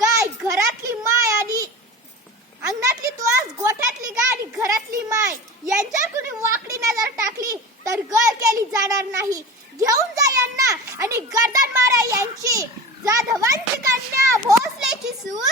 गाय घरातली माय आणि अंगणातली तुळस गोठ्यातली गाय आणि घरातली माय. यांच्यावर कुणी वाकडी नजर टाकली तर गळ केली जाणार नाही. घेऊन जा यांना आणि गर्दन मारा यांची. जाधवांची कन्या भोसलेची सूर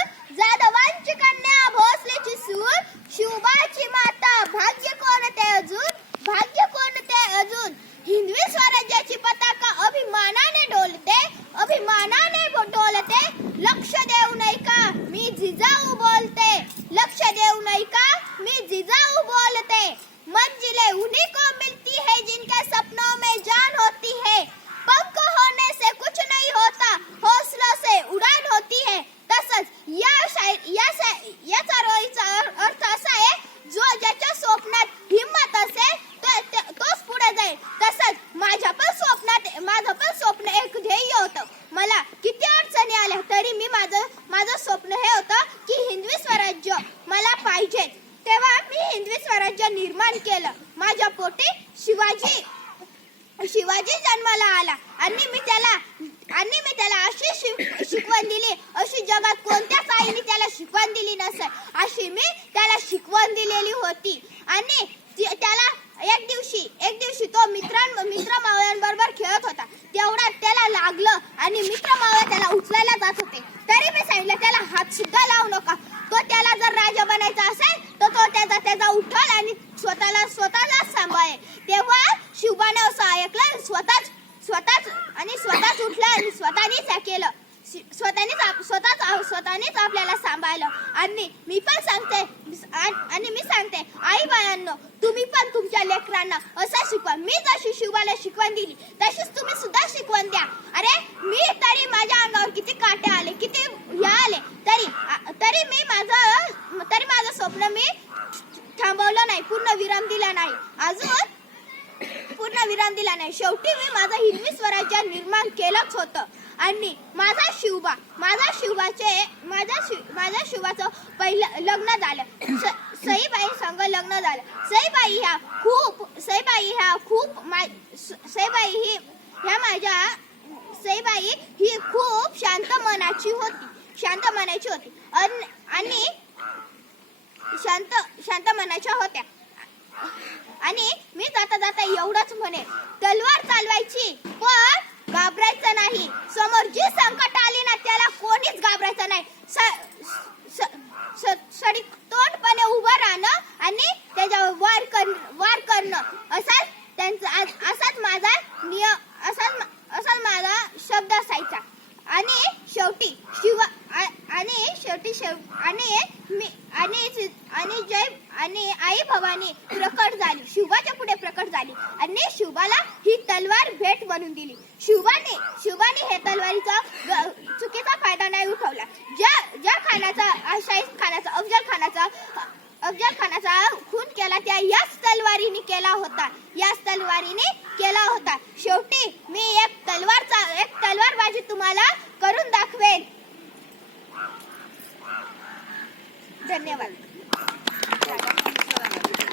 तेव्हा मी हिंदवी स्वराज्य निर्माण केलं. माझ्या पोटी शिवाजी शिवाजी जन्माला आला. आणि मी त्याला आणि मी त्याला अशी शिकवण दिली. अशी जगात कोणत्याच आईने त्याला शिकवण दिली नसेल अशी मी त्याला शिकवण दिलेली होती. आणि त्याला एक दिवशी एक दिवशी तो मित्रां मित्र मावळ्यांबरोबर खेळत होता. तेवढ्यात त्याला लागलं आणि मित्र मावळे त्याला उचलायला जात होते. तरी मी सांगितलं त्याला हात सुद्धा लावू नका तो त्याला जर राजा बनायचा असेल तर तो त्याचा त्याचा उठल आणि स्वतःला स्वतःलाच सांभाळे तेव्हा शिवबाने असं ऐकलं स्वतःच स्वतःच आणि स्वतःच उठलं आणि स्वतःनीच केलं. स्वतःनीच स्वतःच स्वतःनीच आपल्याला सांभाळलं. आणि मी पण सांगते आणि मी सांगते आई बाळांनो तुम्ही पण तुमच्या लेकरांना असं शिकवा. मी जशी शिवाला शिकवण दिली तशीच तुम्ही सुद्धा शिकवण द्या. अरे मी तरी माझ्या अंगावर किती काटे आले किती हे आले तरी आ- तरी मी माझं तरी माझं स्वप्न मी थांबवलं नाही पूर्ण विराम दिला नाही. अजून पूर्ण विराम दिला नाही. शेवटी मी माझं हिंदवी स्वराज्य निर्माण केलंच होतं. आणि माझा शिवबा माझा शिवबाचे माझा शिव माझ्या शिवबाचं पहिलं लग्न झालं. स- सईबाई संग लग्न झालं. सईबाई ह्या खूप सईबाई ह्या खूप मा स- सईबाई ही ह्या माझ्या सईबाई ही खूप शांत मनाची होती. शांत मनाची होती. अन- आणि शांत शांत मनाच्या होत्या. आणि मी जाता जाता एवढंच म्हणे तलवार चालवायची पण घाबरायचं नाही. समोर जी संकट आली ना त्याला कोणीच घाबरायचं नाही. सडी तोंडपणे उभं राहणं आणि त्याच्यावर वार कर वार करणं. असाच त्यांचा असाच माझा नियम आणि मी आणि आणि जय आणि आई भवानी प्रकट झाली. शुभाच्या पुढे प्रकट झाली. आणि शुभाला ही तलवार भेट बनून दिली. शिवाने शिवाने हे तलवारीचा चुकीचा फायदा नाही उठवला. ज्या ज्या खानाचा शाहीद खानाचा अफजल खानाचा अफजल खानाचा खून केला त्या याच तलवारीने केला होता. याच तलवारीने केला होता. शेवटी मी एक तलवारचा एक तलवारबाजी तुम्हाला करून दाखवेन.